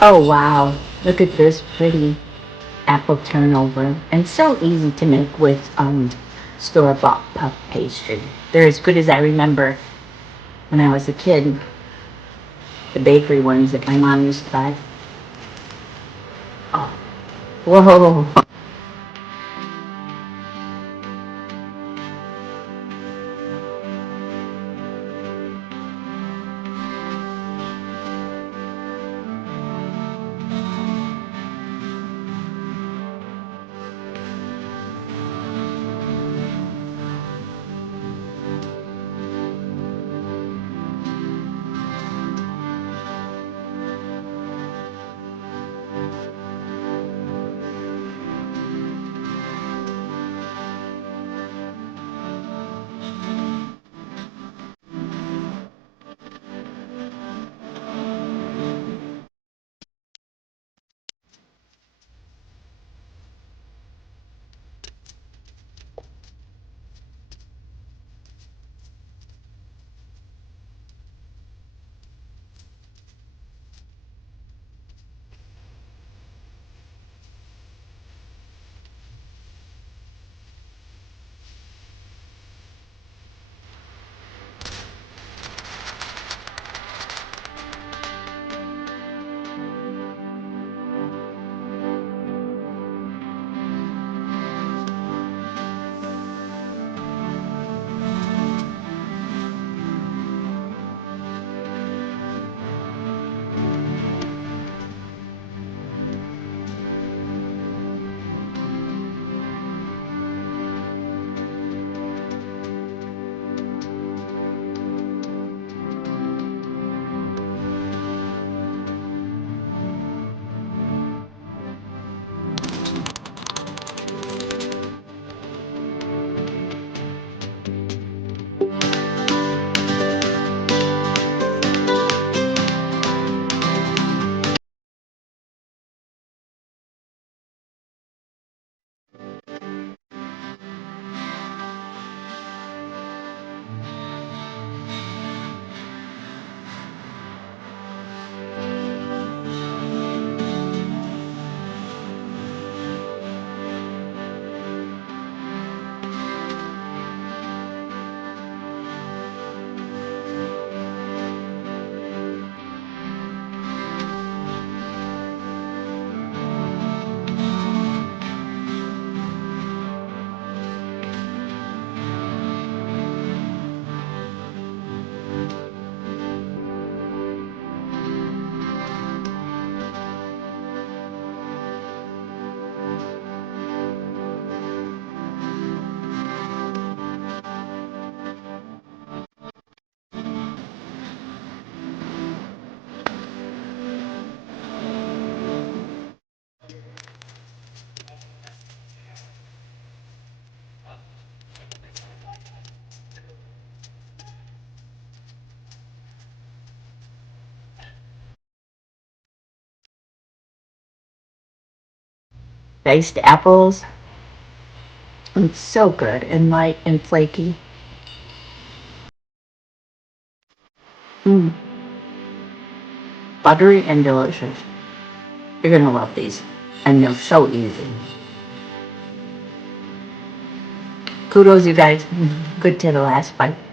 Oh wow, look at this pretty apple turnover. And so easy to make with store-bought puff pastry. They're as good as I remember when I was a kid, the bakery ones that my mom used to buy. Oh, whoa. Diced apples. It's so good and light and flaky. Mm, buttery and delicious. You're gonna love these. And they're so easy. Kudos, you guys. Good to the last bite.